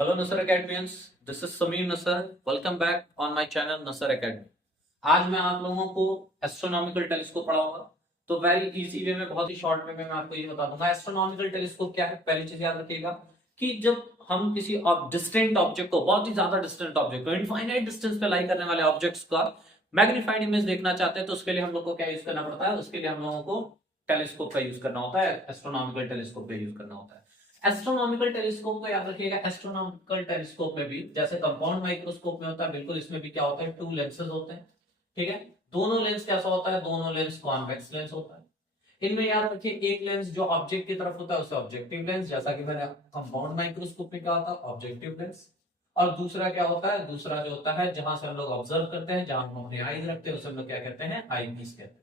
Hello Nasar academians, this is Sameer Nasar. Welcome back on my channel Nasar academy. आज मैं आप लोगों को एस्ट्रोनॉमिकल टेलीस्कोप पढ़ाऊंगा। तो वेरी इजी वे में, बहुत ही शॉर्ट वे में मैं आपको ये बता दूंगा एस्ट्रोनॉमिकल टेलीस्कोप क्या है। पहली चीज याद रखिएगा कि जब हम किसी डिस्टेंट ऑब्जेक्ट को, बहुत ही ज्यादा डिस्टेंट ऑब्जेक्ट को, इनफाइनाइट डिस्टेंस पे लाई करने वाले ऑब्जेक्ट्स का मैग्नीफाइड इमेज देखना चाहते हैं, तो उसके लिए हम लोग को क्या यूज करना पड़ता है? उसके लिए हम लोगों को टेलीस्कोप का यूज करना होता है, एस्ट्रोनॉमिकल टेलीस्कोप का यूज करना होता है। एस्ट्रोनॉमिकल टेलीस्कोप को याद रखिएगा, एस्ट्रोनॉमिकल टेलीस्कोप में भी जैसे कंपाउंड माइक्रोस्कोप में होता है, बिल्कुल इसमें भी क्या होता है, टू लेंसेज होते हैं। ठीक है, दोनों लेंस कैसा होता है? दोनों लेंस कॉन्वेक्स लेंस होता है। इनमें याद रखिए, एक लेंस जो ऑब्जेक्ट की तरफ होता है उसे ऑब्जेक्टिव लेंस, जैसा कि मैंने कंपाउंड माइक्रोस्कोप में कहा था, ऑब्जेक्टिव लेंस। और दूसरा क्या होता है? दूसरा जो होता है जहां से हम लोग ऑब्जर्व करते हैं, जहां हम अपने आईज रखते हैं, उसे हम लोग क्या कहते हैं? आई पीस कहते हैं।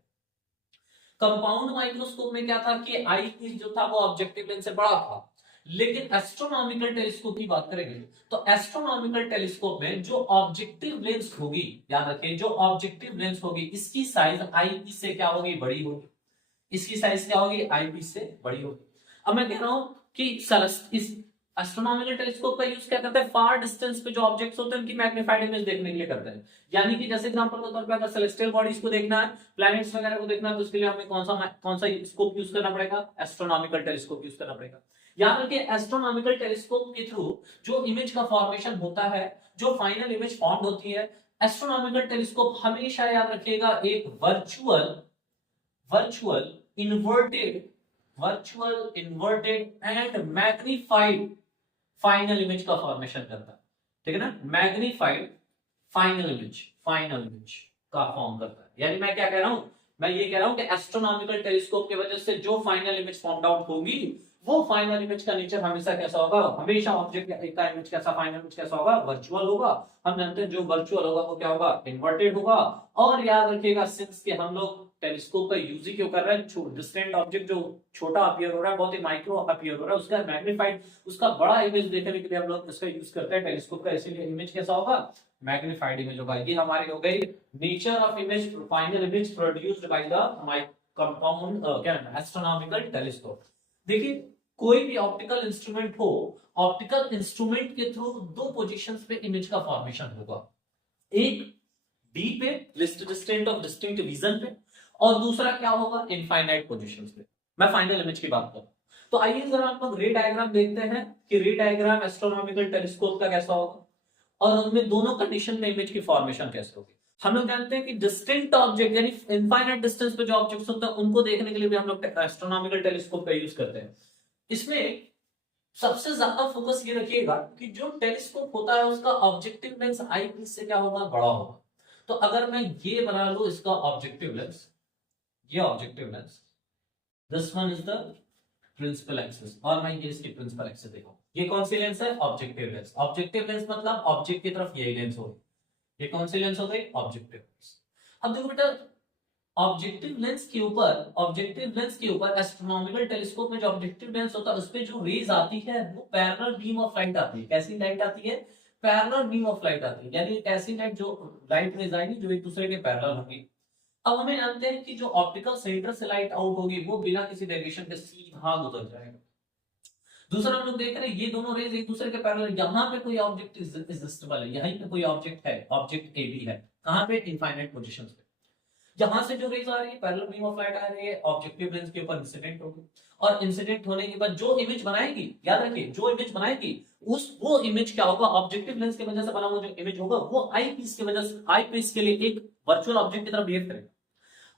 कंपाउंड माइक्रोस्कोप में क्या था कि आई पीस जो था वो ऑब्जेक्टिव लेंस से बड़ा था। लेकिन एस्ट्रोनॉमिकल टेलीस्कोप की बात करेंगे तो एस्ट्रोनॉमिकल टेलीस्कोप में जो ऑब्जेक्टिव लेंस होगी, याद रखिए, जो ऑब्जेक्टिव लेंस होगी इसकी साइज आई पीस से क्या होगी? बड़ी होगी। इसकी साइज क्या होगी? आई पीस से बड़ी होगी। अब मैं कह रहा हूं कि इस एस्ट्रोनॉमिकल टेलीस्कोप का यूज क्या करते हैं? फार डिस्टेंस पे जो ऑब्जेक्ट्स होते हैं उनकी मैग्नीफाइड इमेज देखने के लिए करते हैं। यानी कि जैसे एग्जांपल के तौर पे अगर सेलेस्टियल बॉडीज को देखना है, प्लैनेट्स वगैरह को देखना है, तो उसके लिए हमें कौन सा स्कोप यूज करना पड़ेगा? एस्ट्रोनॉमिकल टेलीस्कोप यूज करना पड़ेगा। याद रखिए, एस्ट्रोनॉमिकल टेलीस्कोप के थ्रू जो इमेज का फॉर्मेशन होता है, जो फाइनल इमेज फॉर्म होती है, एस्ट्रोनॉमिकल टेलीस्कोप हमेशा याद रखिएगा एक virtual inverted and magnified final image का फॉर्मेशन करता है। ठीक है ना? मैग्नीफाइड फाइनल इमेज का फॉर्म करता है। यानी मैं क्या कह रहा हूं? मैं ये कह रहा हूं कि एस्ट्रोनॉमिकल टेलीस्कोप की वजह से जो फाइनल इमेज फॉर्म्ड आउट होगी, वो फाइनल इमेज का नेचर हमेशा कैसा होगा? हमेशा ऑब्जेक्ट का इमेज कैसा, फाइनल इमेज कैसा होगा? वर्चुअल होगा। हम जानते हैं जो वर्चुअल होगा वो क्या होगा? इन्वर्टेड होगा। और याद रखिएगा, सिंस के हम लोग टेलीस्कोप का यूज ही क्यों कर रहे हैं, डिस्टेंट ऑब्जेक्ट जो छोटा अपीयर हो रहा है, बहुत ही माइक्रो अपीयर हो रहा है, उसका मैग्नीफाइड, उसका बड़ा इमेज देखने के लिए हम लोग इसका यूज करते हैं टेलीस्कोप का। इसीलिए इमेज कैसा होगा? मैग्नीफाइड इमेज होगा। ये हमारी हो गई nature of image, final image produced by the compound क्या है, एस्ट्रोनॉमिकल टेलीस्कोप। देखिए, कोई भी ऑप्टिकल इंस्ट्रूमेंट हो, ऑप्टिकल इंस्ट्रूमेंट के थ्रू दो पोजीशंस पे इमेज का फॉर्मेशन होगा। एक डी पे, डिस्टेंट ऑफ डिस्टिंक्ट विजन पे, और दूसरा क्या होगा? इनफाइनाइट पोजीशंस पे। मैं फाइनल इमेज की बात करूं तो आइए जरा हम लोग रे डायग्राम देखते हैं कि रे डायग्राम एस्ट्रोनॉमिकल टेलीस्कोप का कैसा होगा और उनमें दोनों कंडीशन में इमेज की फॉर्मेशन कैसे होगी। हम लोग जानते हैं कि डिस्टिंक्ट ऑब्जेक्ट यानी इनफाइनाइट डिस्टेंस पे जो ऑब्जेक्ट्स होते हैं उनको देखने के लिए भी हम लोग एस्ट्रोनॉमिकल टेलीस्कोप का यूज करते हैं। इसमें सबसे ज्यादा फोकस ये रखिएगा कि जो टेलीस्कोप होता है उसका ऑब्जेक्टिव लेंस आई पीस से क्या होगा? बड़ा होगा। तो अगर मैं ये बना लूं इसका ऑब्जेक्टिव लेंस, ये objective lens, this one is the principal axis, और मैं ये इसकी प्रिंसिपल एक्सिस देखो, ये कौन सी लेंस है? Objective lens. ऑब्जेक्टिव लेंस मतलब ऑब्जेक्ट की तरफ यही लेंस होगी। ये कौन सी लेंस हो गई? Objective lens. अब देखो बेटा, ऑब्जेक्टिव लेंस के ऊपर एस्ट्रोनॉमिकल टेलीस्कोप में जो ऑब्जेक्टिव लेंस होता है उस पे जो रेज आती है वो पैरेलल बीम ऑफ लाइट आती है। कैसी लाइट आती है? पैरेलल बीम ऑफ लाइट आती है। यानी एक ऐसी लाइट जो लाइट रेज आएगी जो एक दूसरे के पैरेलल होंगी। अब हमें जानते हैं कि जो ऑप्टिकल सेंटर से लाइट आउट होगी वो बिना किसी डेविएशन के सीधा गुजर जाएगा। दूसरा हम लोग देख रहे हैं ये दोनों रेज एक दूसरे के पैरेलल, यहाँ पे कोई ऑब्जेक्ट एग्जिस्टेबल है, यहीं पे कोई ऑब्जेक्ट है, ऑब्जेक्ट ए बी है। कहाँ पे? इनफाइनाइट पोजीशंस पे। यहां से जो रेज आ रही है, पैरेलल बीम ऑफ लाइट आ रही है, ऑब्जेक्टिव लेंस के ऊपर इंसिडेंट होगी, और इंसिडेंट होने के बाद जो इमेज बनाएगी, याद रखिए, जो इमेज बनाएगी वो इमेज क्या होगा? ऑब्जेक्टिव लेंस की वजह से बना हुआ जो इमेज होगा वो आई पीस की वजह से, आई पीस के लिए एक वर्चुअल ऑब्जेक्ट की तरह बिहेव करेगा।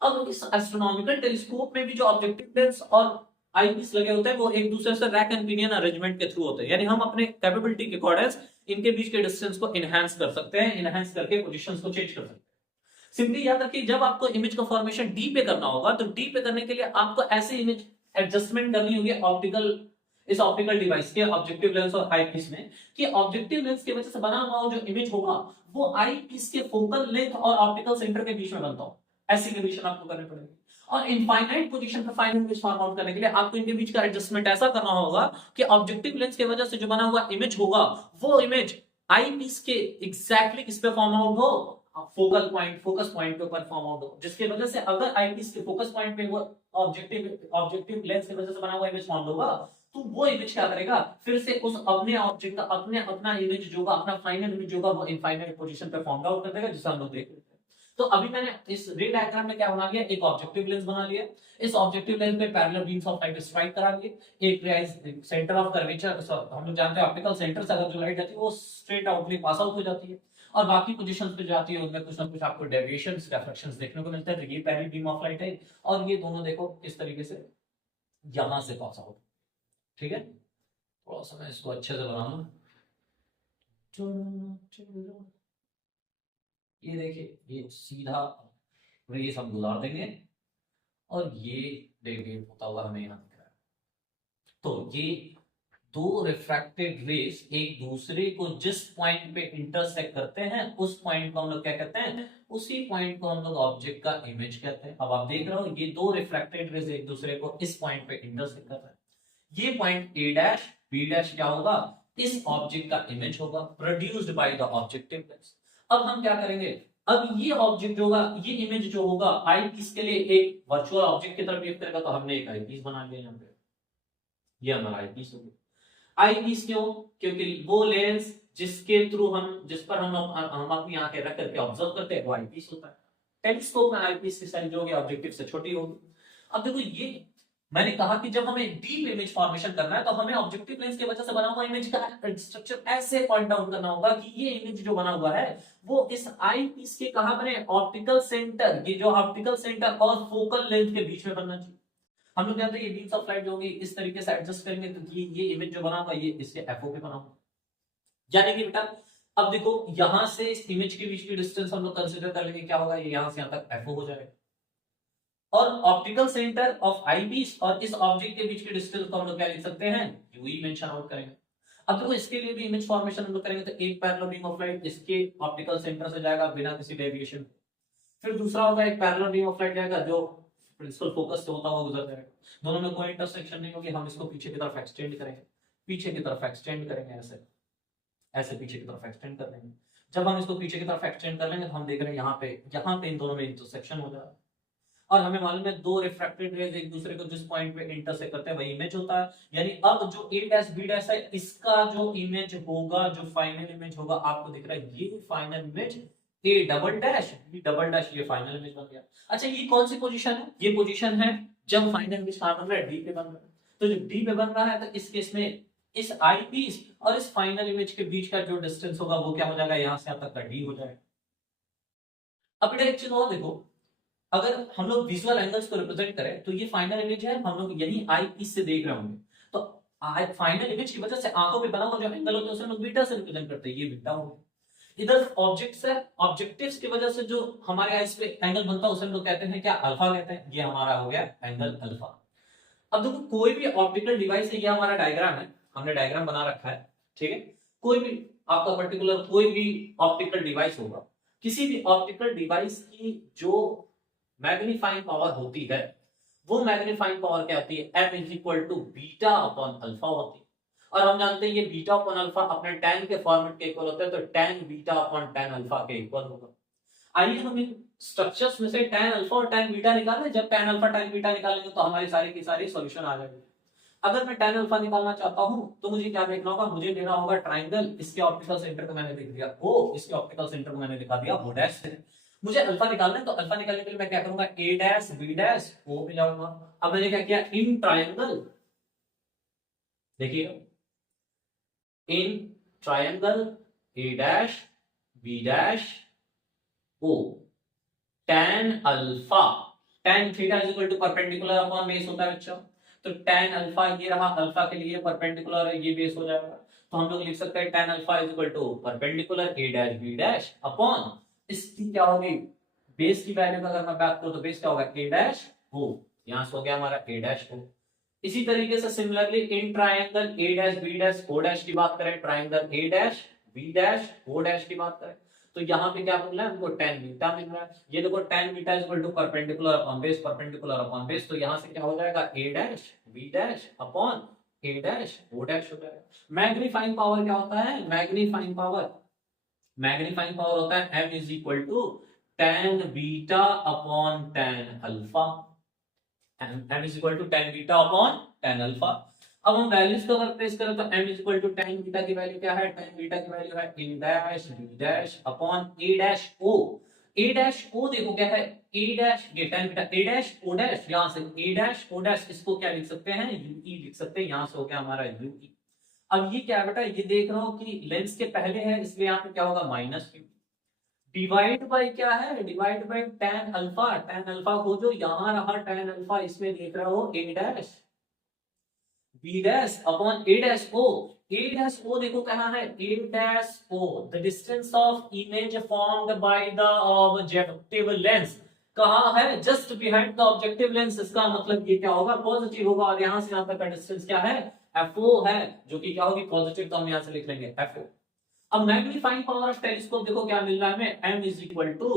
अब इस एस्ट्रोनॉमिकल टेलीस्कोप में भी जो ऑब्जेक्टिव लेंस और आई पीस लगे होते हैं वो एक दूसरे से रैक एंड पिनियन अरेंजमेंट के थ्रू होते हैं। यानी हम अपने कैपेबिलिटी के अकॉर्डिंग इनके बीच के डिस्टेंस को इनहैंस कर सकते हैं, इनहैंस करके पोजीशंस को चेंज कर सकते हैं। सिंपली याद रखिए, जब आपको इमेज का फॉर्मेशन डी पे करना होगा तो डी पे करने के लिए आपको ऐसे इमेज एडजस्टमेंट करनी होगी इस ऑप्टिकल डिवाइस के ऑब्जेक्टिव लेंस और आई पीस में, कि ऑब्जेक्टिव लेंस की वजह से बना हुआ जो इमेज होगा वो आई पीस के फोकल लेंथ और ऑप्टिकल सेंटर के बीच में बनता हो। ऐसी कंडीशन आपको करनी पड़ेगी। और इनफाइनाइट पोजीशन पर फाइनल इमेज फॉर्म आउट करने के लिए आपको इनके बीच का एडजस्टमेंट ऐसा करना होगा कि ऑब्जेक्टिव लेंस की वजह से जो बना हुआ इमेज होगा वो इमेज आई पीस के एग्जैक्टली किस पे फॉर्म आउट हो? फोकस पॉइंट के ऊपर फॉर्म आउट हो, जिसकी वजह से अगर आई पीस के फोकस पॉइंट पे वो ऑब्जेक्टिव लेंस की वजह से बना हुआ इमेज फॉर्म होगा तो वो इमेज क्या करेगा, फिर से उस अपने ऑब्जेक्ट का अपना इमेज जो होगा, अपना फाइनल इमेज जो होगा, वो इनफाइनाइट पोजीशन पे फाउंड आउट कर देगा, जिसे हम लोग देख लेते हैं। तो अभी मैंने इस रे डायग्राम में क्या बना लिया, एक ऑब्जेक्टिव लेंस बना लिया, इस ऑब्जेक्टिव लेंस पे parallel beams of light strike करा लिए, एक सेंटर ऑफ कर्वेचर, हम लोग जानते हैं ऑप्टिकल सेंटर से अगर जो लाइट जाती है वो स्ट्रेट आउटली पास आउट हो जाती है, और बाकी पोजीशंस पे जाती है उनमें कुछ ना कुछ आपको डेविएशंस रिफ्लेक्शंस देखने को मिलते हैं। तो ये पहली बीम ऑफ लाइट है, और ये दोनों देखो किस तरीके से यहां से पास आउट, ठीक है। थोड़ा सा मैं इसको अच्छे से बना लूं, ये देखिए ये सीधा रेस हम गुजार देंगे, और ये डेविएट होता हुआ हमें यहाँ दिख रहा है। तो ये दो रिफ्रैक्टेड रेस एक दूसरे को जिस पॉइंट पे इंटरसेक्ट करते हैं, उस पॉइंट को हम लोग क्या कहते हैं, उसी पॉइंट को हम लोग ऑब्जेक्ट का इमेज कहते हैं। अब आप देख रहे हो ये दो रिफ्रैक्टेड रेस एक दूसरे को इस पॉइंट पे इंटरसेक्ट कर रहे हैं, ये point A dash B dash क्या होगा, इस ऑब्जेक्ट का इमेज होगा produced by the objective lens. अब हम क्या करेंगे, अब ये ऑब्जेक्ट जो होगा, ये इमेज जो होगा आई पीस के लिए एक वर्चुअल ऑब्जेक्ट की तरह बिहेव करेगा, तो हमने एक आई पीस बना लिया यहाँ पे, ये हमारा आई पीस हो गया। आई पीस क्यों, क्योंकि वो लेंस जिसके थ्रू हम जिस पर हम अपनी आंखें रख करके ऑब्जर्व करते हैं वो आई पीस होता है। टेलीस्कोप में आई पीस की साइज जो होगी ऑब्जेक्टिव से छोटी होगी। अब देखो ये मैंने कहा कि जब हमें डीप इमेज फॉर्मेशन करना है तो हमें ऑब्जेक्टिव लेंस की वजह से बना हुआ इमेज का स्ट्रक्चर ऐसे पॉइंट आउट करना होगा कि ये इमेज जो बना हुआ है वो इस आई पीस के कहां बने, ऑप्टिकल सेंटर, ये जो ऑप्टिकल सेंटर और फोकल लेंथ के बीच में बनना चाहिए। हम लोग जानते हैं ये बीम्स ऑफ लाइट जो होगी इस तरीके से एडजस्ट करेंगे तो ये इमेज जो बना होगा ये इसके एफओ पे बना होगा। यानी कि बेटा अब देखो यहां से इस इमेज के बीच की डिस्टेंस हम लोग कंसीडर कर लेंगे, क्या होगा, ये यहां से यहां तक एफओ हो जाएगा, और optical centre of eyepiece और इस ऑब्जेक्ट के बीच की डिस्टेंस को हम लोग क्या लिख सकते हैं, यूई मेंशन आउट करेंगे। अब देखो इसके लिए भी इमेज फॉर्मेशन हम लोग करेंगे, तो एक पैरेलल बीम ऑफ लाइट इसके ऑप्टिकल सेंटर से जाएगा बिना किसी डेविएशन, फिर दूसरा होगा एक पैरेलल बीम ऑफ लाइट जाएगा जो प्रिंसिपल फोकस से होता हुआ गुजर जाएगा, दोनों में कोई इंटरसेक्शन नहीं होगी, हम इसको पीछे की तरफ एक्सटेंड करेंगे, पीछे की तरफ एक्सटेंड करेंगे, ऐसे ऐसे पीछे की तरफ एक्सटेंड कर लेंगे। जब हम इसको पीछे की तरफ एक्सटेंड कर लेंगे तो हम देख रहे हैं यहाँ पे इन दोनों में इंटरसेक्शन हो जाएगा, और हमें मालूम है दो रिफ्रैक्टेड रेज एक दूसरे को जिस पॉइंट पे इंटरसेक्ट करते हैं वही इमेज होता है। यानी अब जो ए डैश बी डैश है इसका जो इमेज होगा, जो फाइनल इमेज होगा, आपको दिख रहा है ये final image A double dash B double dash, ये फाइनल इमेज बन गया। अच्छा ये कौन सी पोजीशन है, ये पोजीशन है जब फाइनल इमेज कहां बन रहा है, डी पे बन रहा है। तो जब डी पे बन रहा है तो इस केस में इस आई पीस और इस फाइनल इमेज के बीच का जो डिस्टेंस होगा वो क्या हो जाएगा, यहां से यहां तक का डी हो जाएगा। अब बेटा एक चीज और देखो, अगर हम लोग विजुअल एंगल्स को रिप्रेजेंट करें तो ये फाइनल इमेज है, हम लोग यही आई पीस से देख रहे होंगे, तो फाइनल इमेज की वजह से आंखों पे बना हुआ जो एंगल होता है उसे हम लोग बीटा से रिप्रेजेंट करते हैं, ये बीटा हो। इधर ऑब्जेक्ट्स है, ऑब्जेक्टिव्स की वजह से जो हमारे आईज पे एंगल बनता है उसे हम लोग कहते हैं क्या, अल्फा कहते हैं, ये हमारा हो गया एंगल अल्फा। अब देखो कोई भी ऑप्टिकल डिवाइस है, ये हमारा डायग्राम है, हमने डायग्राम बना रखा है, ठीक है। कोई भी आपका पर्टिकुलर कोई भी ऑप्टिकल डिवाइस होगा, किसी भी ऑप्टिकल डिवाइस की जो मैग्नीफाइंग पावर होती है वो मैग्नीफाइंग पावर क्या होती है, m is equal to beta upon alpha होती है, और हम जानते हैं ये बीटा अपॉन अल्फा अपने tan के फॉर्मेट के इक्वल होता है, तो tan beta upon tan alpha के इक्वल होगा। आइए हम इन स्ट्रक्चर्स में से tan अल्फा और tan बीटा निकालें, जब tan अल्फा tan बीटा निकालेंगे तो हमारे सारे की सारी सॉल्यूशन आ जाएंगे। अगर मैं tan अल्फा निकालना चाहता हूं तो मुझे क्या देखना होगा, मुझे लेना होगा ट्राइंगल, इसके ऑप्टिकल सेंटर को मैंने लिख दिया O, इसके ऑप्टिकल सेंटर को मैंने दिखा दिया O डैश से। मुझे अल्फा निकालना है तो अल्फा निकालने के लिए मैं क्या करूंगा, A dash B dash O पे जाऊंगा। अब मैंने क्या किया, इन ट्राइंगल, देखिए in triangle A dash B dash O tan alpha, tan theta is equal to perpendicular upon base होता है बच्चों, तो tan अल्फा ये रहा, अल्फा के लिए परपेंडिकुलर है, ये बेस हो जाएगा, तो हम लोग लिख सकते हैं tan alpha is equal to perpendicular A dash B dash upon इसकी क्या होगी, बेस की वैल्यू का अगर मैं बात करूं तो बेस क्या होगा, A डैश O, यहां से हो गया हमारा A डैश O। इसी तरीके से similarly in triangle A dash B dash O dash की बात करें, triangle A dash B dash O dash की बात करें, तो यहाँ पे क्या मिल रहा है हमको, tan बीटा मिल रहा है। ये देखो tan beta is equal to perpendicular upon base, perpendicular upon base, तो यहाँ से क्या हो जाएगा, A dash B dash upon A dash O dash हो जाएगा। मैग्नीफाइंग पावर क्या होता है, मैग्नीफाइंग पावर होता है m is equal to tan beta upon tan alpha, m is equal to tan beta upon tan alpha. अब हम values को अगर प्लेस करें तो m equal to tan beta की वैल्यू क्या है, tan बीटा की वैल्यू है a dash b dash upon a dash o। a dash o देखो क्या है, a डैश ये tan beta a dash o dash, यहां से a डैश o डैश, इसको क्या लिख सकते हैं, ue लिख सकते हैं, यहां से हो गया हमारा ue। अब ये क्या है बेटा, ये देख रहा हूं कि लेंस के पहले है इसलिए यहां पे क्या होगा माइनस q, डिवाइड बाय क्या है, divide by tan alpha, tan alpha को जो यहां रहा tan अल्फा, इसमें देख रहा हो a dash b dash upon a dash o। a dash o देखो कहां है, a dash o the distance of image formed by the objective lens, कहां है, just behind the objective lens. इसका मतलब ये क्या होगा, पॉजिटिव होगा, और यहां से यहां तक का डिस्टेंस क्या है, fo है, जो कि क्या होगी पॉजिटिव, तो हम यहां से लिख लेंगे fo। अब मैग्नीफाइंग पावर ऑफ टेलीस्कोप देखो क्या मिल रहा है हमें, m इज इक्वल टू,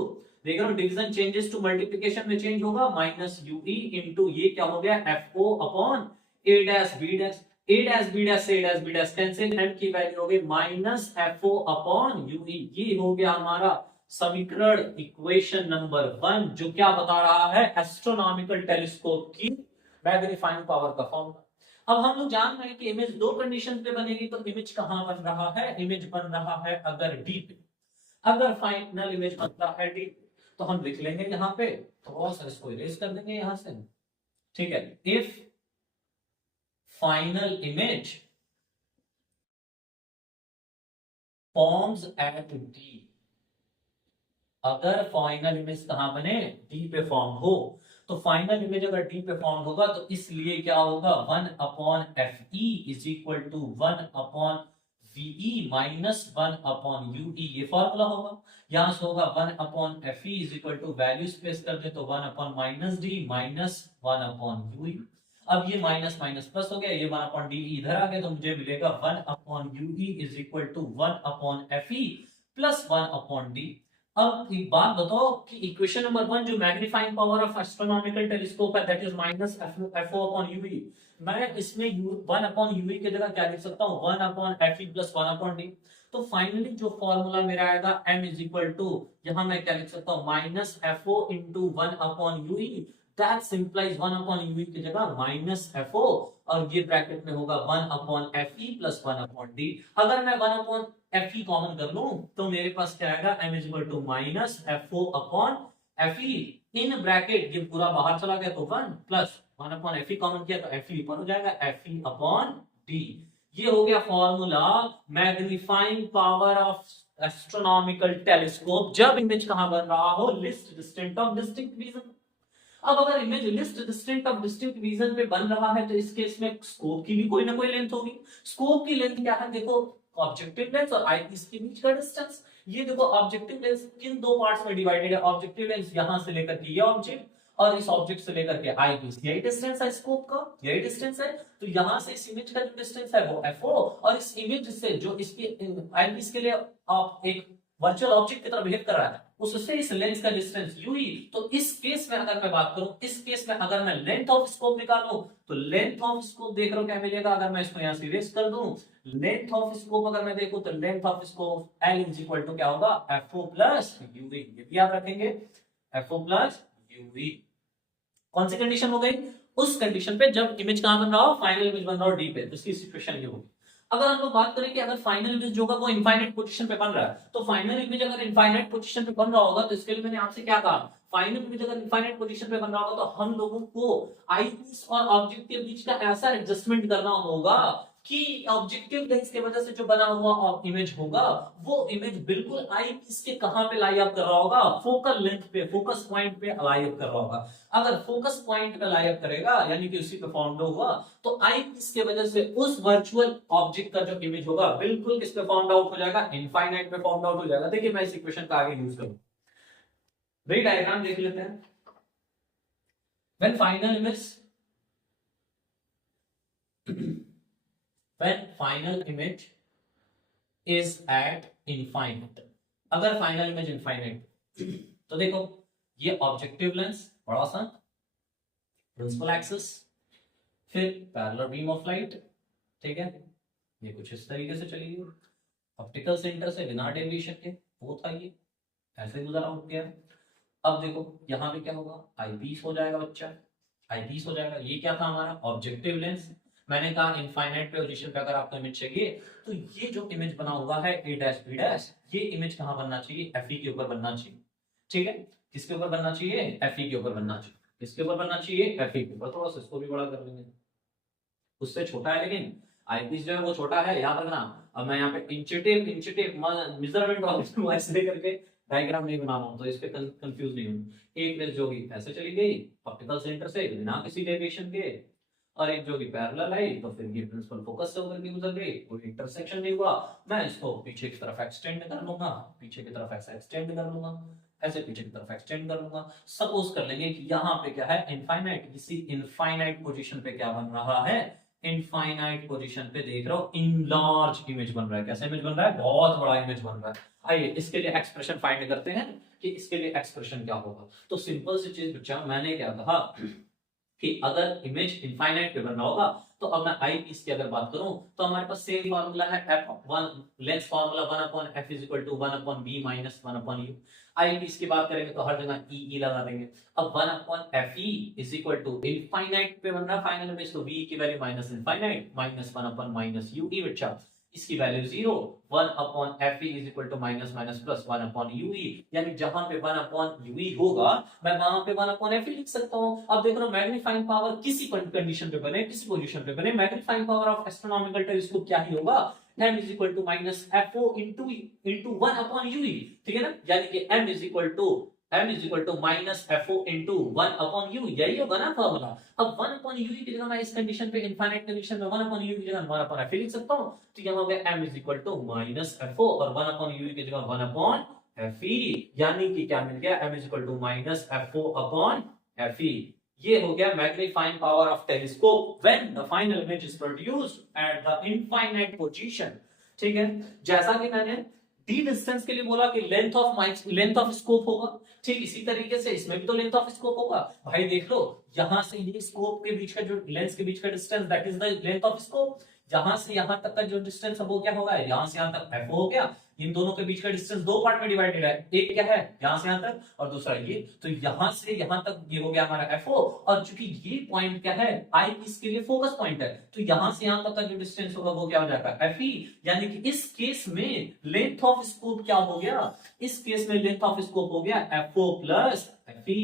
देख रहे हो डिवीजन चेंजेस टू मल्टीप्लिकेशन में चेंज होगा, माइनस ue इनटू ये क्या हो गया fo upon a dash b dash, a dash b dash से a dash b dash cancel, m की वैल्यू हो गई माइनस fo अपॉन ue। ये हो गया हमारा समीकरण इक्वेशन नंबर 1, जो क्या बता रहा है, एस्ट्रोनॉमिकल टेलीस्कोप की मैग्नीफाइंग पावर का फॉर्मूला। अब हम लोग जान रहे हैं कि इमेज दो कंडीशन पे बनेगी, तो इमेज कहां बन रहा है, इमेज बन रहा है अगर डी पे, अगर फाइनल इमेज बनता है डी, तो हम लिख लेंगे यहाँ पे, थोड़ा सा इसको इरेज कर देंगे यहां से, ठीक है। If final image forms at D, अगर फाइनल इमेज कहां बने, डी पे फॉर्म हो, तो फाइनल इमेज अगर डी पे फॉर्म होगा तो इसलिए क्या होगा, 1 upon F E is equal to 1 upon VE minus 1 upon UE, ये फॉर्मूला होगा। यहां से होगा 1 upon F E is equal to, values place कर दे तो 1 upon minus D minus 1 upon Yui. अब ये माइनस माइनस प्लस हो गया, ये 1 अपॉन डी इधर आ गया, तो मुझे मिलेगा 1 upon U E is equal to 1 upon F E plus 1 upon D. अब एक बात बताओ कि इक्वेशन नंबर 1 जो magnifying power of astronomical telescope है, that is minus F O upon U V, मैं इसमें 1 अपॉन यूवी की जगह क्या लिख सकता हूं, 1 upon FE plus 1 upon D. तो फाइनली जो फॉर्मूला मेरा आएगा m इज इक्वल टू, यहां मैं क्या लिख सकता हूं, minus FO into 1 upon UE, that simplifies 1 upon UV की जगह माइनस एफओ, और ये ब्रैकेट में होगा 1 upon FE plus 1 upon D. अगर मैं 1 अपॉन एफ ई कॉमन कर लूं तो मेरे पास क्या आएगा, m is equal to minus F O upon F E, in bracket ये पूरा बाहर चला गया तो 1 plus 1 upon F E common किया तो एफ ई ऊपर हो जाएगा, एफ ई अपॉन डी। ये हो गया formula magnifying power of astronomical telescope जब इमेज कहां बन रहा हो, list distant of distinct vision. अब अगर image list distant of distinct vision पे बन रहा है तो इस केस में स्कोप की भी कोई ना कोई लेंथ होगी। स्कोप की लेंथ क्या है, देखो ऑब्जेक्टिव लेंस और आईपीस के बीच का डिस्टेंस। ये देखो ऑब्जेक्टिव लेंस किन दो पार्ट्स में डिवाइडेड है, ऑब्जेक्टिव लेंस यहां से लेकर के ये ऑब्जेक्ट और इस ऑब्जेक्ट से लेकर के आईपीस, यही डिस्टेंस है स्कोप का, यही डिस्टेंस है। तो यहां से इस इमेज का जो डिस्टेंस है वो एफओ, और इस इमेज से जो इसकी आईपीस के लिए आप एक वर्चुअल ऑब्जेक्ट की तरह बिहेव कर रहा है, उससे इस लेंस का डिस्टेंस यूई। तो इस केस में अगर मैं बात करूं, इस केस में अगर मैं लेंथ ऑफ स्कोप निकालूं तो लेंथ ऑफ स्कोप देख रहा हूं क्या मिलेगा, अगर मैं इसको यहां से इरेज कर दूं, लेंथ ऑफ स्कोप अगर मैं देखूं तो length of scope L is equal to क्या होगा, एफओ प्लस यूवी। ये भी याद रखेंगे, एफओ प्लस यूवी। कौन सी कंडीशन हो गई, उस कंडीशन पे जब इमेज कहां बन रहा हो, फाइनल इमेज बन रहा हो डी पे, तो इसकी सिचुएशन ये होगी। अगर हम लोग बात करें कि अगर फाइनल इमेज जो होगा वो इनफाइनाइट पोजीशन पे बन रहा है, तो फाइनल इमेज अगर इनफाइनाइट पोजीशन पे बन रहा होगा तो इसके लिए मैंने आपसे क्या कहा, फाइनल इमेज अगर इनफाइनाइट पोजीशन पे बन रहा होगा तो हम लोगों को आईपीस और ऑब्जेक्ट के बीच का ऐसा एडजस्टमेंट करना होगा कि ऑब्जेक्टिव लेंस की वजह से जो बना हुआ इमेज होगा वो इमेज बिल्कुल आईपीस के कहां पे लाई अप कर रहा होगा, फोकल लेंथ पे, फोकस पॉइंट पे लाई अप कर रहा होगा। अगर फोकस पॉइंट पे लाई अप करेगा यानी कि उसी पे फाउंड हुआ, तो आईपीस की वजह से उस वर्चुअल ऑब्जेक्ट का जो इमेज होगा बिल्कुल किस पे फाउंड आउट हो जाएगा, इनफाइनाइट पे फाउंड आउट हो जाएगा। देखिए मैं इस इक्वेशन का आगे यूज करूं, वही डायग्राम देख लेते हैं। When final image when final image is at infinite, अगर फाइनल इमेज इनफाइनाइट तो देखो ये ऑब्जेक्टिव लेंस बड़ा सा, प्रिंसिपल एक्सिस, फिर पैरेलल बीम ऑफ लाइट, ठीक है, ये कुछ इस तरीके से चलेगी, ऑप्टिकल सेंटर से बिना डेविएशन के वो था, ये ऐसे गुजरा हो गया। अब देखो यहाँ पे क्या होगा, आईपीस हो जाएगा बच्चा, आईपीस हो जाएगा। ये क्या था हमारा ऑब्जेक्टिव लेंस, मैंने कहा इनफाइनाइट पोजीशन पे अगर आपको इमेज चाहिए तो ये जो इमेज बना हुआ है ए डैश बी डैश, ये इमेज कहां बनना चाहिए, एफ ई के ऊपर बनना चाहिए। ठीक है, किसके ऊपर बनना चाहिए, एफ ई के ऊपर बनना चाहिए। किसके ऊपर बनना चाहिए, एफ ई के ऊपर। थोड़ा सा इसको भी बड़ा कर लेंगे, उससे छोटा है लेकिन आईपीस जो है वो छोटा है, याद रखना। अब मैं यहाँ पे इंचिटिव मेजरमेंट वाले ऐसे करके डायग्राम नहीं बना रहा हूँ, तो इस पे कंफ्यूज नहीं हूँ। एक इमेज जो भी ऐसे चली गई ऑप्टिकल सेंटर से बिना किसी डेविएशन के, और एक जो कि पैरेलल आई तो फिर ये प्रिंसिपल फोकस से होकर के गुजर गई, कोई इंटरसेक्शन नहीं हुआ। मैं इसको पीछे की तरफ एक्सटेंड कर लूंगा, पीछे की तरफ ऐसे एक्सटेंड कर लूंगा, ऐसे पीछे की तरफ एक्सटेंड कर लूंगा। सपोज कर लेंगे कि यहाँ पे क्या है, इनफाइनाइट, इसी इनफाइनाइट पोजीशन पे क्या बन रहा है, इनफाइनाइट पोजीशन पे देख रहा हो इनलार्ज इमेज बन रहा है। कैसा इमेज बन रहा है, बहुत बड़ा इमेज बन रहा है। आइए इसके लिए एक्सप्रेशन फाइंड करते हैं कि इसके लिए एक्सप्रेशन क्या होगा। तो सिंपल सी चीज बच्चा, मैंने क्या कहा कि अगर इमेज इनफाइनाइट पे बनना होगा तो अब मैं आई पीस की अगर बात करूं तो हमारे पास सेम फार्मूला है f1 lens formula 1 upon f is equal to 1 upon b minus 1 upon u। Eye piece की बात करेंगे तो हर जगह e लगा देंगे। अब 1 upon fe is equal to infinite पे बन रहा है फाइनल इमेज, तो v की value minus infinite minus 1 upon minus u e बच्चा, इसकी value 0। 1 upon fe is equal to minus minus plus 1 upon ue, यानी जहां पे 1 अपॉन ue होगा मैं वहां पे 1 अपॉन fe लिख सकता हूं। अब देख रहा हूं मैग्नीफाइंग पावर किसी कंडीशन पे बने, किसी पोजीशन पे बने, magnifying power of astronomical telescope क्या ही होगा, m is equal to minus fo into 1 upon ue। ठीक है ना, यानी कि m is equal to minus fo into 1 upon u, यही होगा ना फॉर्मूला। अब 1 अपॉन u की जगह मैं इस कंडीशन पे, इनफाइनाइट कंडीशन में 1 अपॉन u की जगह 1 अपॉन fe लिख सकता हूं। तो यहां हो गया m is equal to minus fo और 1 अपॉन u की जगह 1 अपॉन fe, यानी कि क्या मिल गया, m is equal to minus fo upon fe। ये हो गया magnifying power of telescope when the final image is produced at the infinite position. ठीक है, जैसा कि मैंने डी डिस्टेंस के लिए बोला कि लेंथ ऑफ स्कोप होगा, ठीक इसी तरीके से इसमें भी तो लेंथ ऑफ स्कोप होगा। भाई देख लो, यहां से ये स्कोप के बीच का जो लेंस के बीच का distance, that is the length of scope. यहां से यहां तक का जो डिस्टेंस है वो क्या होगा, यहां से यहां तक fo हो गया। इन दोनों के बीच का डिस्टेंस दो पार्ट में डिवाइडेड है, एक क्या है यहां से यहां तक और दूसरा ये, तो यहां से यहां तक ये हो गया हमारा fo। और चूंकि ये पॉइंट क्या है, आई पीस के लिए फोकस पॉइंट है, तो यहां से यहां तक का जो डिस्टेंस होगा वो क्या हो जाएगा, fe। यानी कि इस केस में लेंथ ऑफ स्कोप क्या हो गया, इस केस में लेंथ ऑफ स्कोप हो गया fo प्लस fe।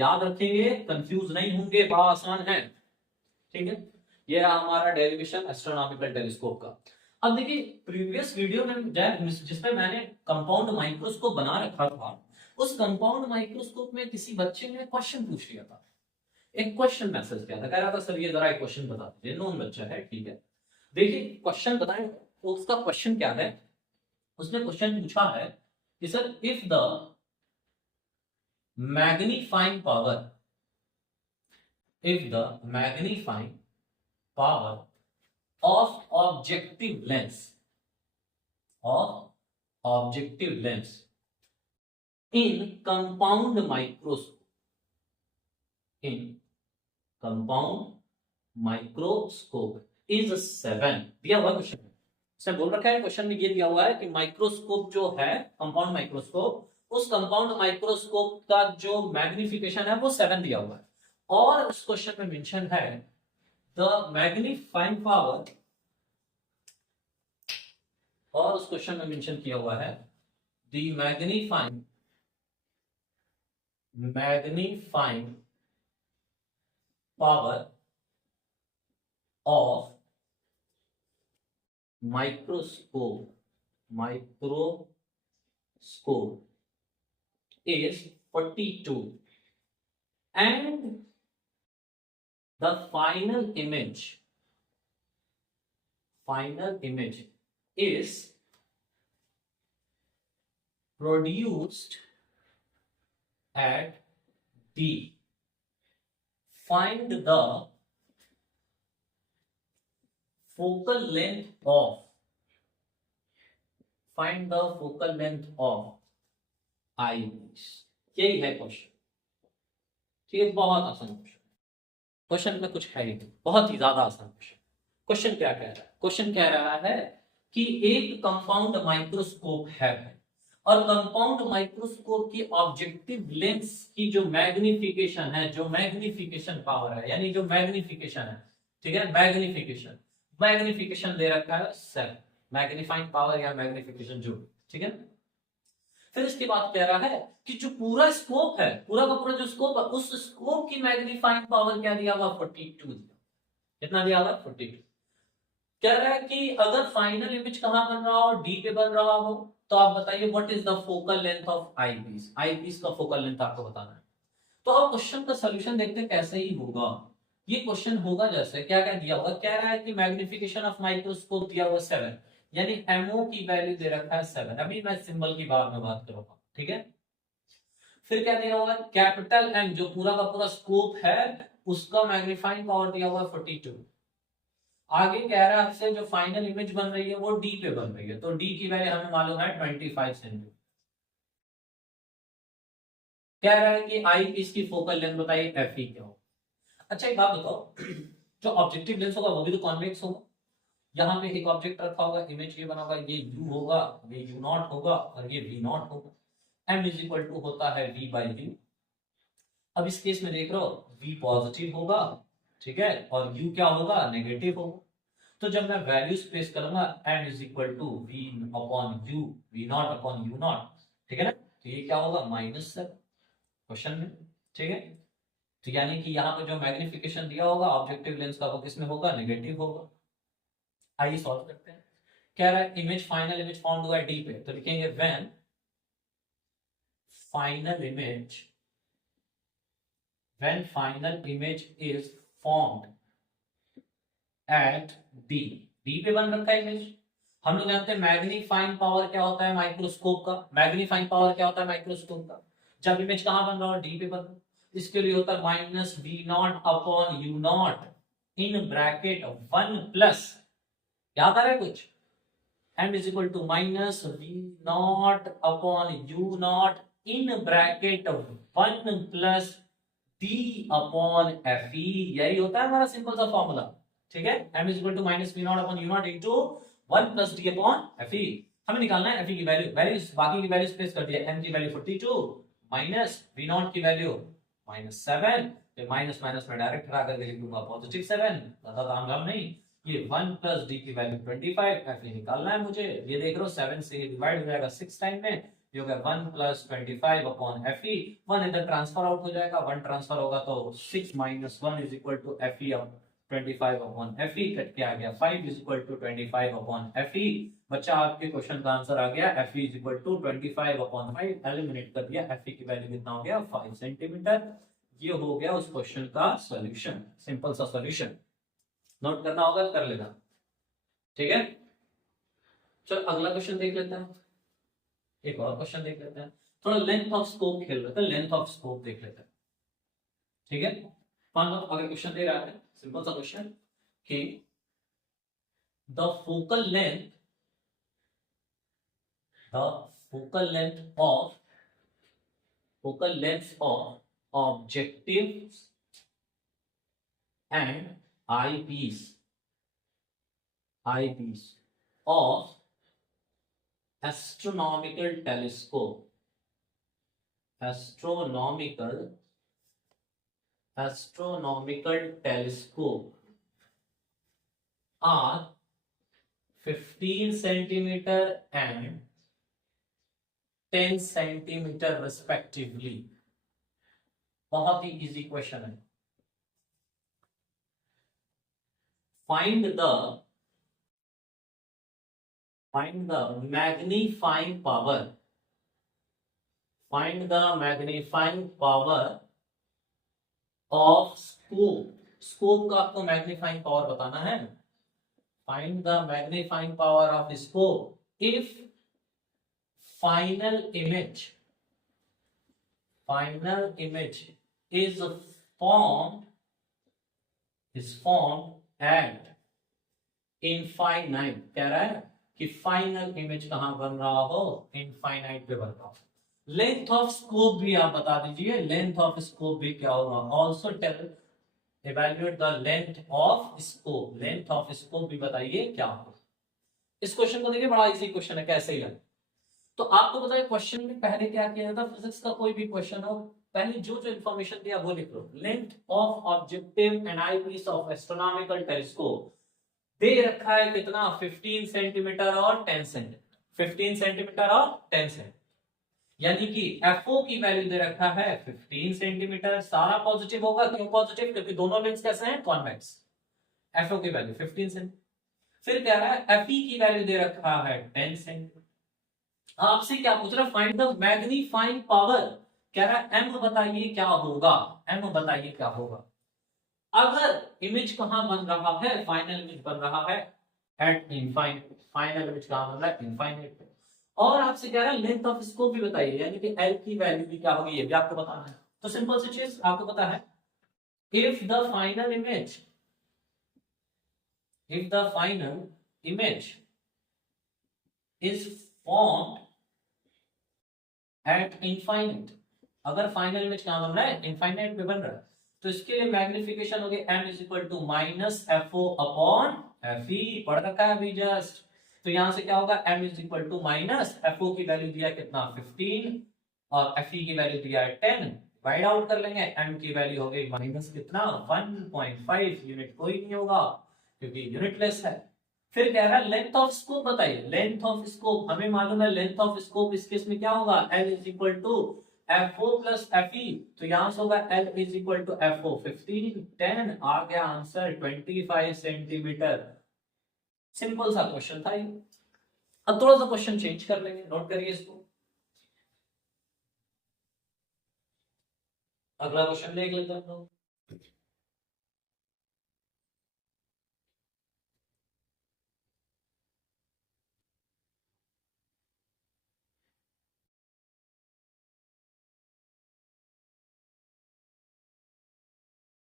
याद रखेंगे, कंफ्यूज नहीं होंगे, बड़ा आसान है। ठीक है, ये रहा हमारा डेरिवेशन एस्ट्रोनॉमिकल टेलीस्कोप का। अब देखिए प्रीवियस वीडियो में जिसमें मैंने कंपाउंड माइक्रोस्कोप बना रखा था, उस कंपाउंड माइक्रोस्कोप में किसी बच्चे ने क्वेश्चन पूछ लिया था, एक क्वेश्चन मैसेज किया था, कह रहा था सर ये जरा एक क्वेश्चन बता दीजिए। नॉन बच्चा है, ठीक है, देखिए क्वेश्चन बताएं। तो उसका क्वेश्चन क्या है, उसने क्वेश्चन पूछा है कि sir if the magnifying power of objective lens in compound microscope is 7, दिया हुआ क्वेश्चन में, उसने बोल रखा है क्वेश्चन में ये दिया हुआ है कि माइक्रोस्कोप जो है कंपाउंड माइक्रोस्कोप, उस कंपाउंड माइक्रोस्कोप का जो मैग्निफिकेशन है वो 7 दिया हुआ है। और उस क्वेश्चन में मेंशन है द मैग्नीफाइंग पावर, और उस क्वेश्चन में मेंशन किया हुआ है the magnifying power of microscope is 42 and the final image is produced at D. Find the focal length of eyes। यही है क्वेश्चन। ठीक है, बहुत आसान क्वेश्चन में कुछ है ही नहीं, बहुत ही ज्यादा आसान क्वेश्चन। क्वेश्चन क्या कह रहा है, क्वेश्चन कह रहा है कि एक कंपाउंड माइक्रोस्कोप है और कंपाउंड माइक्रोस्कोप की ऑब्जेक्टिव लेंस की जो मैग्निफिकेशन है, जो मैग्निफिकेशन पावर है, यानी जो मैग्निफिकेशन है ठीक है। मैग्निफिकेशन, मैग्निफिकेशन दे रखा है 7, मैग्नीफाइंग पावर या मैग्निफिकेशन जो, ठीक है। फिर इसके बाद कह रहा है कि जो पूरा स्कोप है, पूरा का पूरा जो स्कोप है, उस स्कोप की मैग्नीफाइंग पावर क्या दिया हुआ, 42 दिया। कितना दिया हुआ, 42। कह रहा है कि अगर फाइनल इमेज कहां बन रहा हो, डी पे बन रहा हो, तो आप बताइए what is the focal length of eyepiece. Eyepiece का फोकल लेंथ आपको बताना है। तो अब क्वेश्चन का सॉल्यूशन देखते हैं कैसे ही होगा। ये क्वेश्चन होगा जैसे, क्या क्या दिया होगा, कह रहा है कि मैग्निफिकेशन ऑफ माइक्रोस्कोप दिया हुआ 7, यानी एमओ की वैल्यू दे रखा है 7। अभी मैं सिंबल की बाद में बात करूंगा, ठीक है। फिर क्या दिया हुआ है, कैपिटल एम जो पूरा का पूरा स्कोप है उसका मैग्नीफाइंग पावर दिया हुआ है 42। आगे कह रहा है आपसे जो फाइनल इमेज बन रही है वो डी पे बन रही है, तो डी की वैल्यू हमें मालूम है 25 सेंटीमीटर। कह रहा है कि आई पीस की फोकल लेंथ बताइए एफ ई क्या हो। अच्छा एक बात बताओ, जो ऑब्जेक्टिव लेंस होगा वो भी तो कॉन्वेक्स होगा। यहाँ पे एक ऑब्जेक्ट रखा होगा, इमेज ये बना होगा, ये यू होगा, ये यू नॉट होगा और ये वी नॉट होगा। एम इज इक्वल टू होता है वी बाई यू। अब इस केस में देख रहे हो v पॉजिटिव होगा, ठीक है, और u क्या होगा, नेगेटिव होगा। तो जब मैं वैल्यूज प्लेस करूंगा n is equal to v upon u, v not upon u not, ठीक है ना। तो ये क्या होगा, -7 क्वेश्चन में, ठीक है। तो यानी कि यहाँ पे जो मैग्निफिकेशन दिया होगा ऑब्जेक्टिव लेंस का वो किसमें होगा, नेगेटिव होगा। आइए सॉल्व करते हैं। कह रहा है इमेज, फाइनल इमेज फाउंड हुआ है डी पे, तो लिखेंगे when final image, when final image is formed at D, D पे बन रखा है इमेज। हम लोग जानते हैं मैग्नीफाइंग पावर क्या होता है माइक्रोस्कोप का, मैग्नीफाइंग पावर क्या होता है माइक्रोस्कोप का, जब इमेज कहां बन रहा हो, डी पे बन रहा है। इसके लिए होता है minus V not upon U not in bracket 1 plus, याद आ रहा है कुछ, m is equal to minus V not upon U not in bracket 1 plus P upon F E, यही होता है हमारा सिंपल सा फॉर्मूला, ठीक है। m is equal to minus V not upon U not into 1 plus D upon F E. हमें निकालना है एफ ई की वैल्यू, वैल्यूज बाकी की वैल्यूज प्लेस कर दिया। m की वैल्यू 42, माइनस वी नॉट की वैल्यू -7, फिर माइनस माइनस में डायरेक्ट हटा करके लिख दूंगा +7, ज्यादा काम नहीं। ये 1 प्लस डी की वैल्यू 25, एफ ई निकालना है मुझे। ये देख लो 7 से ये डिवाइड हो जाएगा 6 टाइम में, ये हो गया 1 प्लस 25 अपॉन एफ ई। 1 इधर ट्रांसफर आउट हो जाएगा, 1 ट्रांसफर होगा तो 6 minus 1 is equal to F E 25 upon F E, cut के आ गया 5 is equal to 25 upon F E. बच्चा आपके क्वेश्चन का आंसर आ गया F E is equal to 25 upon 5। Eliminate कर दिया, एफ ई की वैल्यू कितना हो गया, 5 सेंटीमीटर। ये हो गया उस क्वेश्चन का सॉल्यूशन, सिंपल सा सॉल्यूशन। नोट करना होगा, कर लेना, ठीक है। चलो अगला क्वेश्चन देख लेते हैं, एक और क्वेश्चन देख लेते हैं। थोड़ा लेंथ ऑफ स्कोप खेल लेते हैं, लेंथ ऑफ स्कोप देख लेते हैं, ठीक है। मान लो अगर क्वेश्चन दे रहा है, सिंपल सा क्वेश्चन कि the focal length, the focal length of objectives and eyepiece of astronomical telescope are 15 centimeter and 10 centimeter respectively। बहुत ही इजी क्वेश्चन है। Find the magnifying power of scope. Scope का आपको मैग्नीफाइंग पावर बताना है। Find the magnifying power of scope if final image is formed at infinite। कह रहा है कि फाइनल इमेज कहां बन रहा हो, इनफाइनाइट पे बन रहा हो। लेंथ ऑफ स्कोप भी आप बता दीजिए, लेंथ ऑफ स्कोप भी क्या होगा। Also tell evaluate the length of scope, length of scope भी बताइए क्या होगा। इस क्वेश्चन को देखिए, बड़ा इजी क्वेश्चन है, कैसे ही है। तो आपको पता है क्वेश्चन में पहले क्या किया जाता है, फिजिक्स का कोई भी क्वेश्चन हो पहले जो जो इंफॉर्मेशन दिया वो लिख लो। Length of objective and eyepiece of astronomical telescope दे रखा है कितना, 15 सेंटीमीटर और 10 सेंटीमीटर, 15 सेंटीमीटर और 10 सेंटीमीटर, यानी कि FO की वैल्यू दे रखा है 15 सेंटीमीटर। सारा पॉजिटिव होगा, क्यों पॉजिटिव, क्योंकि दोनों लेंस कैसे हैं, कॉन्वेक्स। FO की वैल्यू 15 सेंटीमीटर। फिर कह रहा है FE की वैल्यू दे रखा है 10 सेंटीमीटर। आपसे क्या पूछ रहा है, फाइंड द मैग्नीफाइंग पावर। कह रहा है M बताइए क्या होगा, M बताइए क्या होगा। अगर इमेज कहां बन रहा है, फाइनल इमेज बन रहा है एट इनफाइनाइट, फाइनल इमेज कहां बन रहा है, इनफाइनाइट। और आपसे कह रहा है लेंथ ऑफ स्कोप भी बताइए, यानी कि L की वैल्यू भी क्या होगी, ये भी आपको बताना है। तो सिंपल सी चीज आपको पता है, if the final image, if the final image is formed at infinite, अगर फाइनल इमेज कहां बन रहा है, इनफाइनाइट पे बन रहा है, तो इसके लिए मैग्निफिकेशन हो गया m is equal to minus FO upon FE, पढ़ रखा है अभी जस्ट। तो यहां से क्या होगा, m is equal to minus FO की वैल्यू दिया कितना 15 और FE की वैल्यू दिया है 10, डिवाइड आउट कर लेंगे, m की वैल्यू हो गई माइनस कितना 1.5, यूनिट कोई नहीं होगा क्योंकि यूनिटलेस है। फिर कह रहा है लेंथ ऑफ स्कोप बताइए, लेंथ ऑफ स्कोप हमें मालूम है, लेंथ ऑफ स्कोप इस केस में क्या होगा, L is equal to FO plus FE, तो यहां से होगा L is equal to FO 15 10, आ गया आंसर 25 सेंटीमीटर। सिंपल सा क्वेश्चन था ये। अब थोड़ा सा क्वेश्चन चेंज कर लेंगे, नोट करिए इसको। अगला क्वेश्चन देख लेते हैं हम लोग।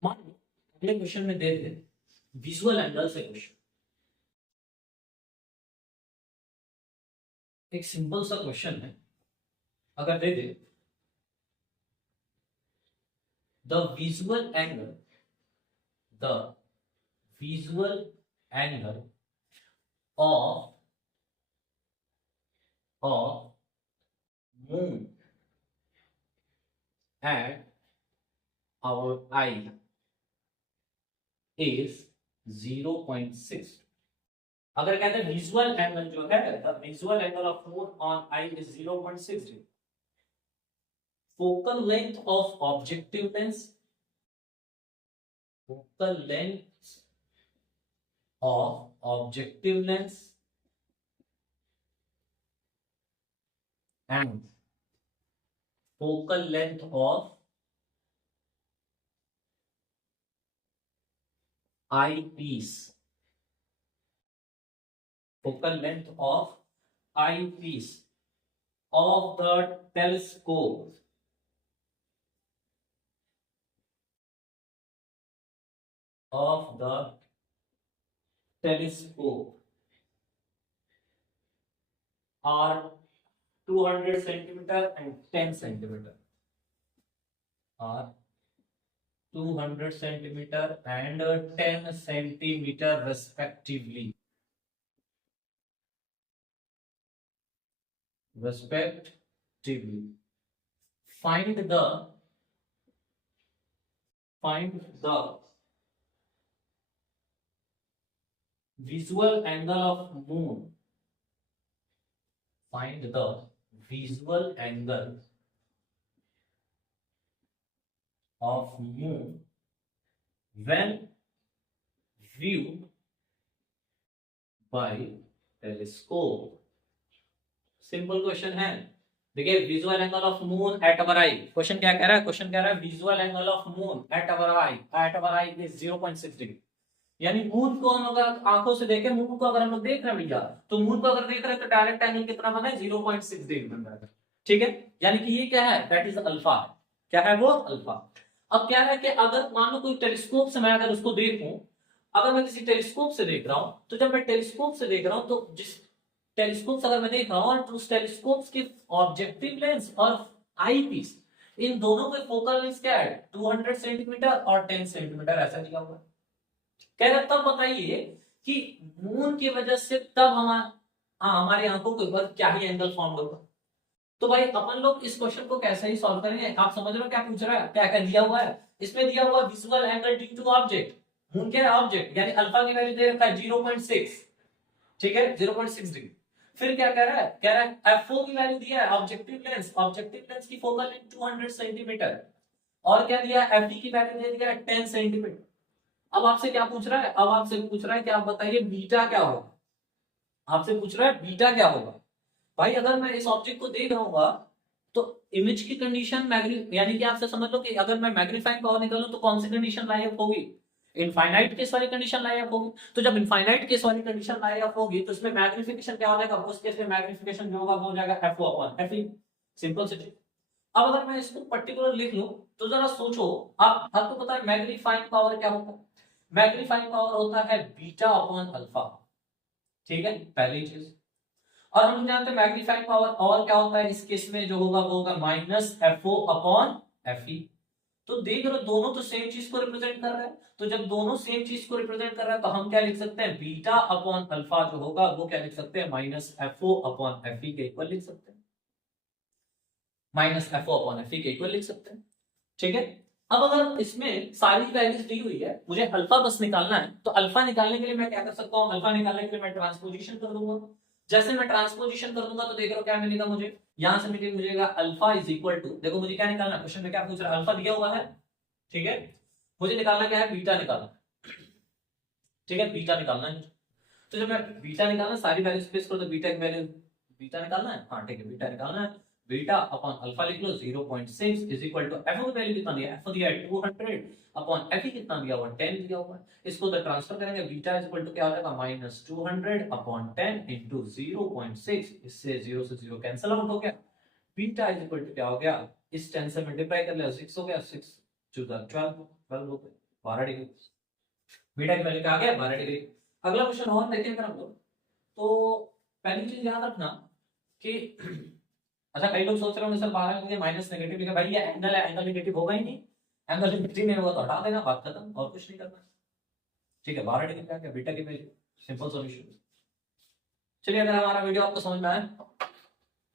मान लो अगले क्वेश्चन में दे दे विजुअल एंगल से क्वेश्चन, एक सिंपल सा क्वेश्चन है, अगर दे दे the visual angle, the visual angle of moon at our eye is 0.6। अगर कहते हैं विजुअल एंगल जो है, the visual angle of moon on eye is 0.6 degree, focal length of objective lens, focal length of objective lens and focal length of eyepiece, focal length of eyepiece of the telescope are 200 centimeter and 10 centimeter, are 200 centimeter and 10 centimeter respectively, find the visual angle of moon, find the visual angle of moon when viewed by telescope। Simple question है। देखिए visual angle of moon at our I, question क्या कह रहा है, question कह रहा है visual angle of moon at our I is 0.6 degree, यानी मून को हम अगर आंखों से देखें, मून को अगर हम लोग देख रहे हैं भैया, तो मून को अगर देख रहे हैं तो डायरेक्ट एंगल कितना बना है, 0.6 डिग्री बन रहा है। ठीक है, यानी कि ये क्या है, दैट इज अल्फा, क्या है वो, अल्फा। अब क्या है कि अगर मान लो कोई टेलीस्कोप से मैं अगर उसको देखूं, अगर मैं किसी टेलीस्कोप से देख रहा हूं, तो जब मैं टेलीस्कोप से देख रहा हूं, तो जिस टेलीस्कोप अगर मैं देख रहा हूं, और उस टेलीस्कोप के ऑब्जेक्टिव लेंस और आई पीस, इन दोनों के फोकल लेंस क्या है, 200 सेंटीमीटर और 10 सेंटीमीटर ऐसा दिया हुआ है। कह रहा तब बताइए कि मून की वजह से तब हमारी आंखों के ऊपर क्या ही एंगल फॉर्म होगा। तो भाई अपन लोग इस क्वेश्चन को कैसे ही सॉल्व करेंगे, आप समझ रहे हो क्या पूछ रहा है, क्या क्या दिया हुआ है इसमें, दिया हुआ visual angle due to object, moon क्या है ऑब्जेक्ट, यानी अल्फा की वैल्यू दे रखा है 0.6, ठीक है 0.6 डिग्री। फिर क्या कह रहा है, कह रहा है f4 की वैल्यू दिया है, ऑब्जेक्टिव लेंस की फोकल लेंथ 200 सेंटीमीटर, और क्या दिया है fd की वैल्यू दे दिया है 10 सेंटीमीटर। अब आपसे क्या पूछ रहा है, अब आपसे पूछ रहा है कि आप बताइए बीटा क्या होगा, आपसे पूछ रहा है बीटा क्या होगा। भाई अगर मैं इस ऑब्जेक्ट को देख रहा हूँ तो इमेज की कंडीशन यानी कि आपसे समझ लो कि अगर मैं मैग्नीफाइंग पावर निकालूं तो कौन सी कंडीशन लायक होगी, इनफाइनाइट केस वाली कंडीशन लायक होगी। तो जब इनफाइनाइट केस वाली कंडीशन लायक होगी तो इसमें मैग्निफिकेशन क्या हो जाएगा, उस केस में मैग्निफिकेशन जो होगा वो हो जाएगा FO अपॉन FE, सिंपल सी चीज। अब अगर मैं इसको पर्टिकुलर लिख लूं तो जरा सोचो, आप आपको पता है मैग्नीफाइंग पावर क्या होता है, मैग्नीफाइंग पावर होता है बीटा अपॉन अल्फा, ठीक है पहली चीज। और हम जानते हैं मैग्नीफाइंग पावर और क्या होता है इस केस में, जो होगा वो होगा माइनस FO अपॉन FE। तो देख रहे हो दोनों तो सेम चीज को रिप्रेजेंट कर रहा है, तो जब दोनों सेम चीज को रिप्रेजेंट कर रहा है तो हम क्या लिख सकते हैं, बीटा अपॉन अल्फा जो होगा वो क्या लिख सकते हैं, माइनस FO अपॉन FE के इक्वल लिख सकते हैं, माइनस FO अपॉन FE के इक्वल लिख सकते हैं, ठीक है। अब अगर इसमें सारी वैल्यूज दी हुई है, मुझे अल्फा बस निकालना है, तो अल्फा निकालने के लिए मैं क्या कर सकता हूँ, अल्फा निकालने के लिए मैं ट्रांसपोजिशन कर दूंगा। जैसे मैं ट्रांसपोजिशन कर दूंगा तो देख रहे हो क्या मिलेगा मुझे, यहां से मिलेगा अल्फा इज इक्वल टू, देखो मुझे क्या निकालना है, क्वेश्चन में क्या पूछ रहा है, अल्फा दिया हुआ है, ठीक है, मुझे निकालना क्या है, बीटा निकालना, ठीक है बीटा निकालना है। तो जब मैं बीटा निकालना, सारी वैल्यू प्लेस करो तो बीटा की वैल्यू, बीटा निकालना है, हाँ ठीक है बीटा निकालना है, बीटा अपॉन अल्फा लिख लो 0.6 इज इक्वल टू एफ की वैल्यू कितना दिया है, एफ दिया है 200 अपॉन एफ कितना दिया हुआ है 10 दिया हुआ है, इसको तो ट्रांसफर करेंगे, बीटा इज इक्वल टू क्या हो जाएगा माइनस 200 अपॉन 10 इनटू 0.6, इससे 0 से 0 कैंसिल आउट हो गया, बीटा इज इक्वल टू क्या हो गया, इस 10 से मल्टीप्लाई कर लिया 6 हो गया, 6 टू द 12 हो गया 12 डिग्री, बीटा की वैल्यू क्या आ गया 12 डिग्री। अगला क्वेश्चन और देखेंगे हम लोग, तो पहली चीज याद रखना कि अच्छा कई लोग सोच रहे होंगे सर 12 में माइनस नेगेटिव लिखा, भाई ये एंगल है, एंगल नेगेटिव होगा ही नहीं, एंगल नेगेटिव नहीं होगा तो हटा देना, बात खत्म, और कुछ नहीं करना, ठीक है 12 डिग्री क्या बीटा की वैल्यू, सिंपल सॉल्यूशन। चलिए अगर हमारा वीडियो आपको समझ में आया,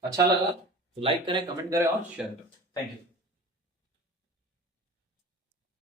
अच्छा लगा तो लाइक करें, कमेंट करें और शेयर करें, थैंक यू।